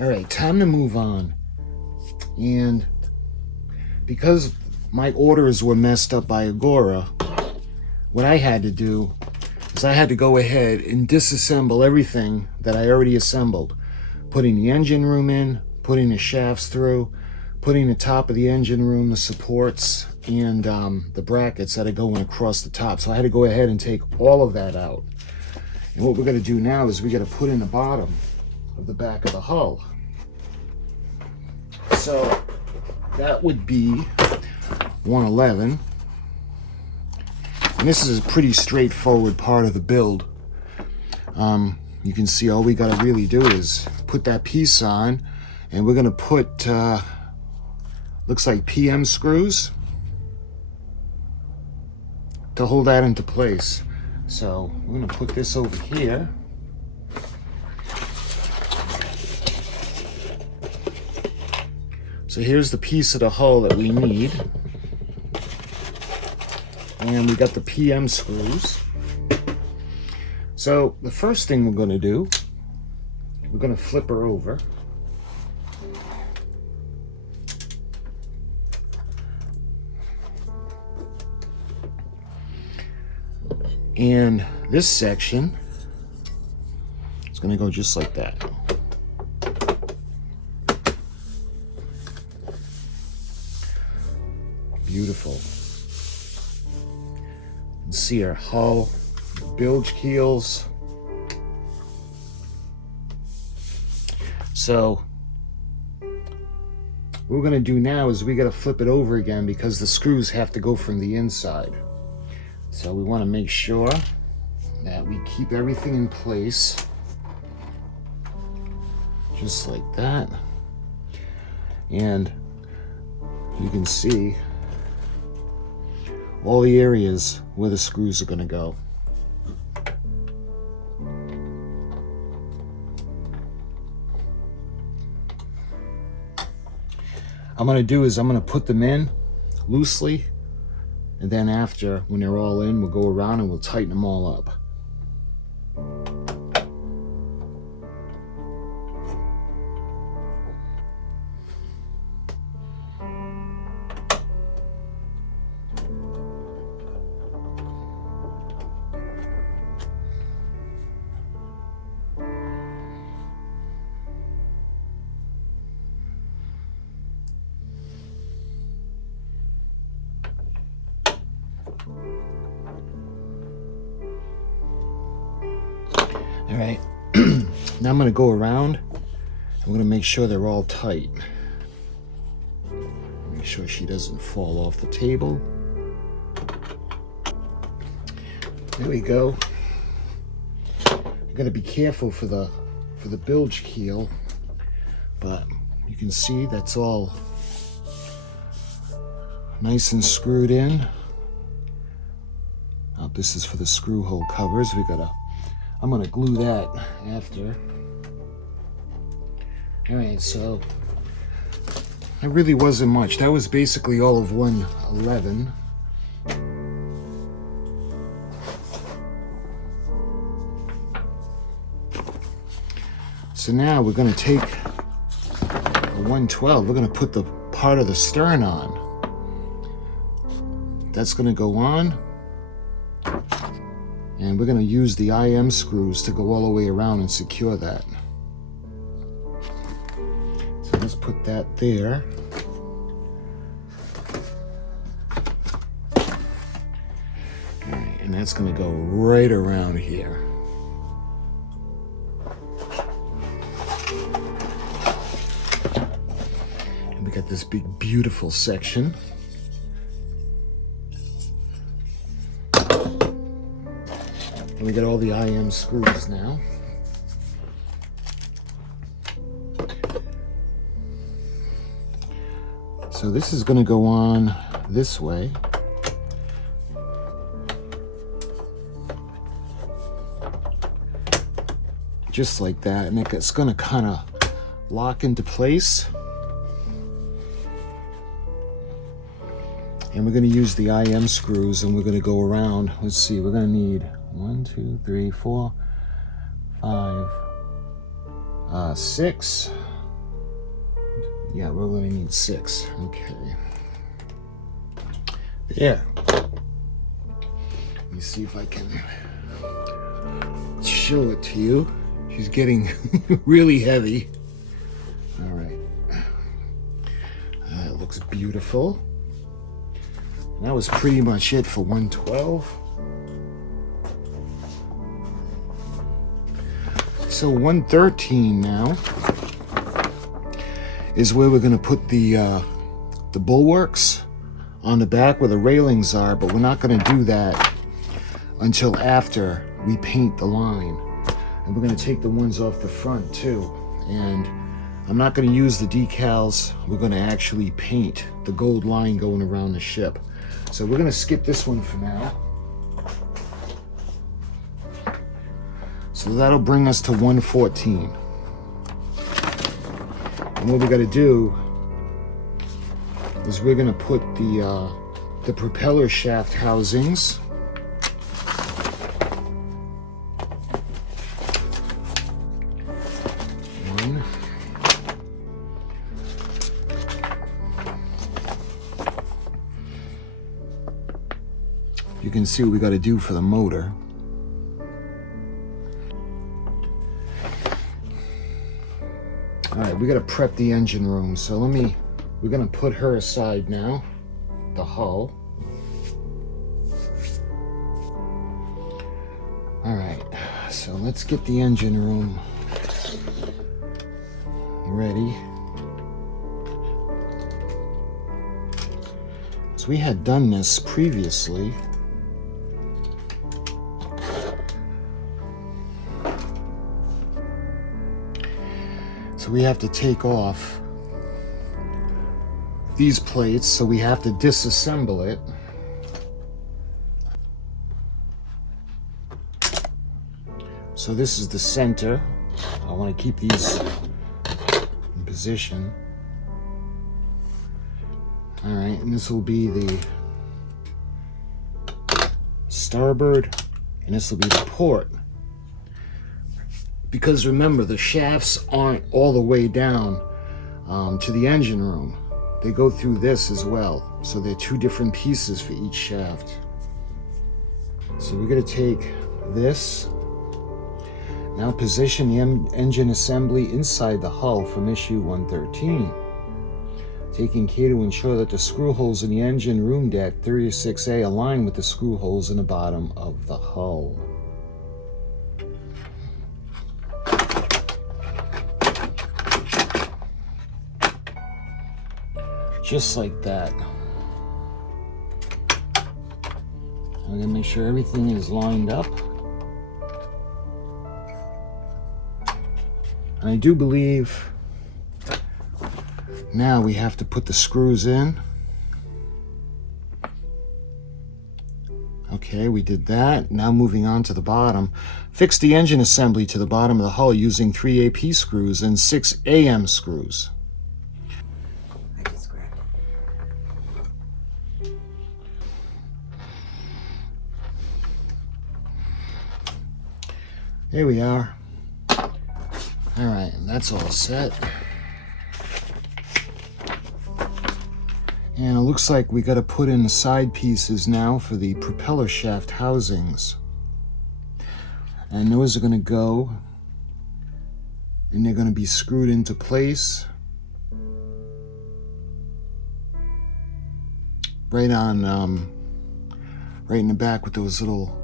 All right, time to move on. And because my orders were messed up by Agora, what I had to do is I had to go ahead and disassemble everything that I already assembled. Putting the engine room in, putting the shafts through, putting the top of the engine room, the supports, and the brackets that are going across the top. So I had to go ahead and take all of that out. And what we're going to do now is we got to put in the bottom of the back of the hull. So that would be 111. And this is a pretty straightforward part of the build. You can see all we got to really do is put that piece on, and we're going to put, looks like PM screws to hold that into place. So we're going to put this over here. So here's the piece of the hull that we need. And we got the PM screws. So the first thing we're going to do, we're going to flip her over. And this section is going to go just like that. Beautiful. You can see our hull, bilge keels. So what we're going to do now is we got to flip it over again because the screws have to go from the inside. So we want to make sure that we keep everything in place just like that. And you can see all the areas where the screws are going to go. I'm going to do is I'm going to put them in loosely, and then after, when they're all in, we'll go around and we'll tighten them all up. All right, now I'm going to go around. I'm going to make sure they're all tight. Make sure she doesn't fall off the table. There we go. I'm going to be careful for the bilge keel, but you can see that's all nice and screwed in. Now this is for the screw hole covers. I'm going to glue that after. All right, so that really wasn't much. That was basically all of 111. So now we're going to take a 112. We're going to put the part of the stern on. That's going to go on. And we're going to use the IM screws to go all the way around and secure that. So let's put that there. All right, and that's going to go right around here. And we got this big, beautiful section. And we got all the IM screws now. So this is going to go on this way. Just like that, and it's going to kind of lock into place. And we're going to use the IM screws, and we're going to go around. Let's see, we're going to need 1, 2, 3, 4, 5, 6. Yeah, we're going to need 6. Okay. There. Let me see if I can show it to you. She's getting really heavy. All right. That looks beautiful. That was pretty much it for 112. So 113 now is where we're going to put the bulwarks on the back where the railings are, but we're not going to do that until after we paint the line. And we're going to take the ones off the front too. And I'm not going to use the decals. We're going to actually paint the gold line going around the ship. So we're going to skip this one for now. So that'll bring us to 114. And what we got to do is we're going to put the propeller shaft housings one. You can see what we got to do for the motor. All right, we got to prep the engine room. So we're going to put her aside now, the hull. All right, so let's get the engine room ready. So we had done this previously. So we have to take off these plates, so we have to disassemble it. So this is the center. I want to keep these in position. All right, and this will be the starboard, and this will be the port. Because remember, the shafts aren't all the way down to the engine room. They go through this as well. So they're 2 different pieces for each shaft. So we're going to take this. Now position the engine assembly inside the hull from issue 113. Taking care to ensure that the screw holes in the engine room deck 36A align with the screw holes in the bottom of the hull. Just like that. I'm going to make sure everything is lined up. And I do believe now we have to put the screws in. Okay, we did that. Now moving on to the bottom. Fix the engine assembly to the bottom of the hull using 3 AP screws and 6 AM screws. Here we are. All right, that's all set. And it looks like we got to put in the side pieces now for the propeller shaft housings. And those are going to go, and they're going to be screwed into place. Right on, right in the back with those little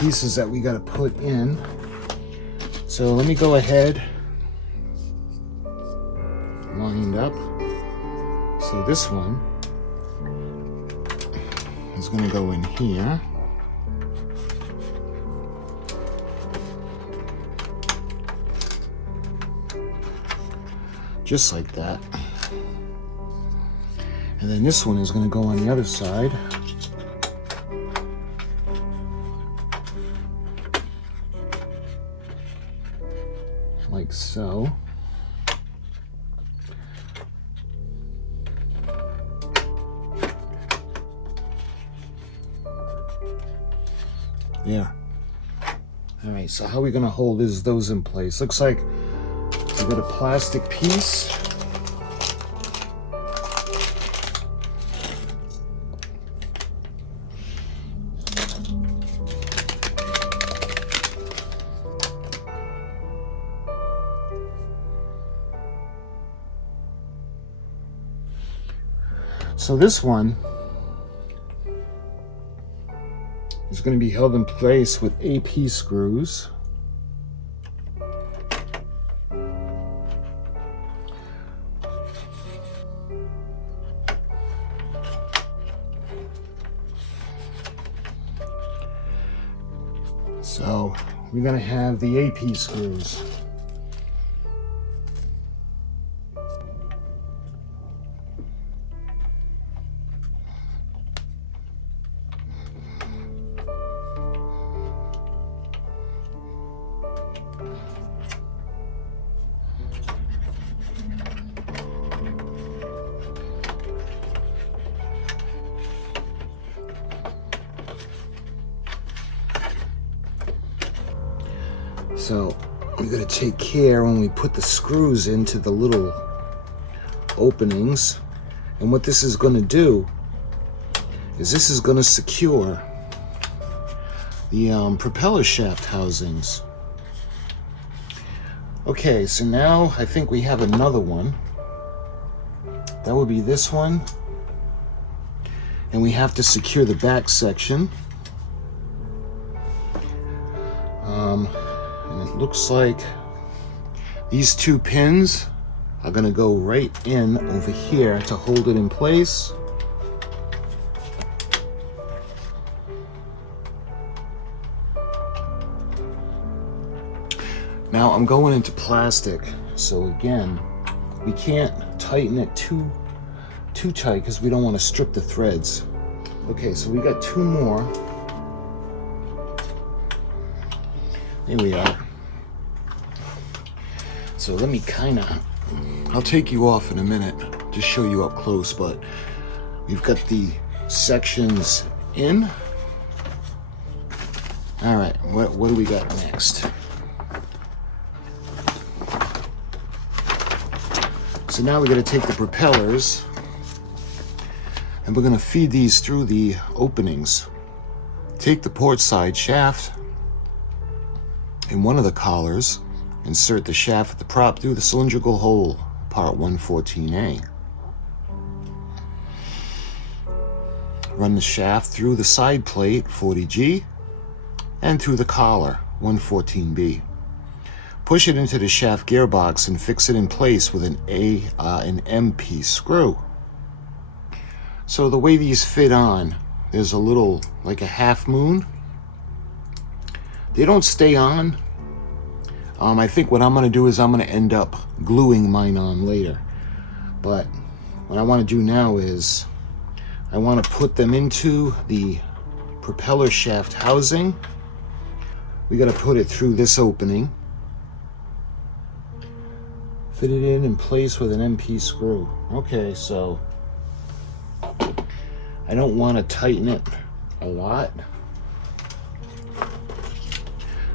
pieces that we got to put in. So let me go ahead, lined up. So this one is going to go in here. Just like that. And then this one is going to go on the other side. Like so. Yeah. All right, so how are we going to hold those in place? Looks like we got a plastic piece. So this one is going to be held in place with AP screws. So we're going to have the AP screws. So we're going to take care when we put the screws into the little openings. And what this is going to do is this is going to secure the propeller shaft housings. Okay, so now I think we have another one. That would be this one. And we have to secure the back section. And it looks like these two pins are going to go right in over here to hold it in place. Now I'm going into plastic, so again, we can't tighten it too tight because we don't want to strip the threads. Okay, so we got two more. There we are. So let me I'll take you off in a minute, just show you up close, but we've got the sections in. All right, what do we got next? So now we're going to take the propellers and we're going to feed these through the openings. Take the port side shaft in one of the collars, insert the shaft of the prop through the cylindrical hole, part 114A. Run the shaft through the side plate, 40G, and through the collar, 114B. Push it into the shaft gearbox and fix it in place with an MP screw. So the way these fit on, there's a little, like a half moon. They don't stay on. I think what I'm going to do is I'm going to end up gluing mine on later. But what I want to do now is I want to put them into the propeller shaft housing. We got to put it through this opening. Fit it in place with an MP screw. Okay, so I don't want to tighten it a lot,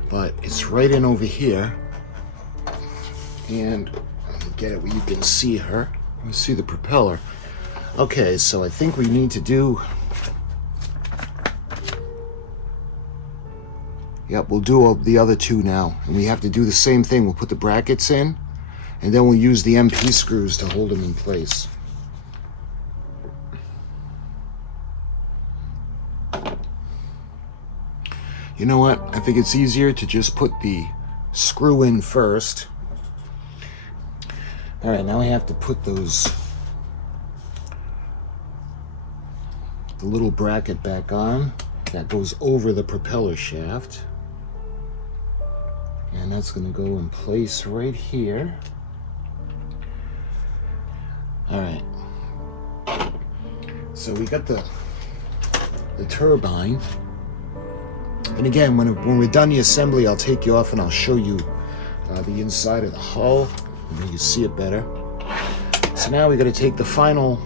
but it's right in over here. And get it where you can see her. You see the propeller. Okay, so I think we need to do... Yep, we'll do the other two now. And we have to do the same thing. We'll put the brackets in, and then we'll use the MP screws to hold them in place. You know what? I think it's easier to just put the screw in first. All right, now I have to put the little bracket back on. That goes over the propeller shaft. And that's going to go in place right here. All right. So we got the turbine. And again, when we're done the assembly, I'll take you off and I'll show you the inside of the hull. And you can see it better. So now we got to take the final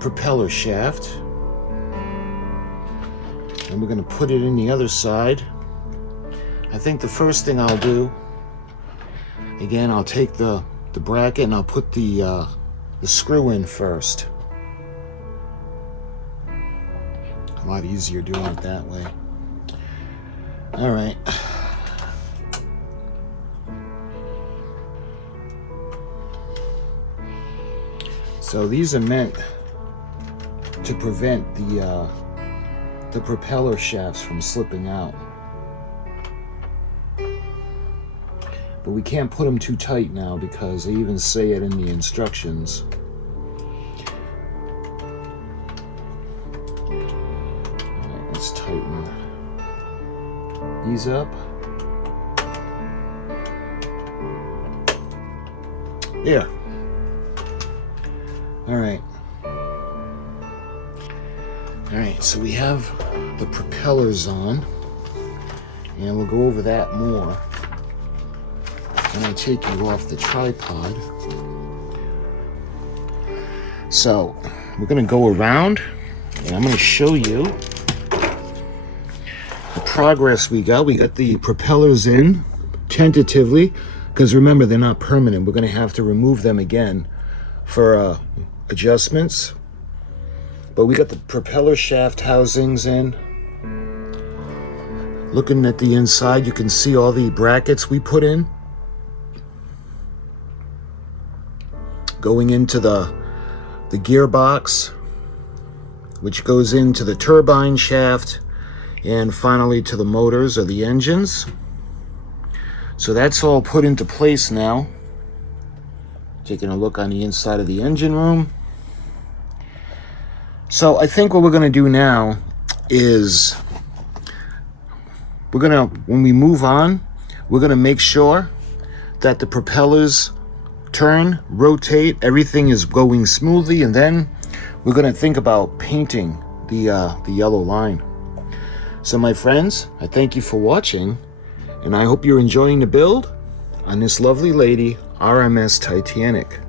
propeller shaft. And we're going to put it in the other side. I think the first thing I'll do, again, I'll take the bracket and I'll put the screw in first. A lot easier doing it that way. All right. So these are meant to prevent the propeller shafts from slipping out. But we can't put them too tight now because they even say it in the instructions. Alright, let's tighten these up. There. Alright. Alright, so we have the propellers on, and we'll go over that more when I take you off the tripod. So, we're going to go around, and I'm going to show you the progress we got. We got the propellers in, tentatively, because remember, they're not permanent. We're going to have to remove them again for adjustments. But we got the propeller shaft housings in. Looking at the inside, you can see all the brackets we put in. Going into the gearbox, which goes into the turbine shaft, and finally to the motors or the engines. So that's all put into place now. Taking a look on the inside of the engine room. So I think what we're going to do now is when we move on, we're going to make sure that the propellers turn, rotate, everything is going smoothly, and then we're going to think about painting the yellow line. So my friends, I thank you for watching, and I hope you're enjoying the build on this lovely lady, R.M.S. Titanic.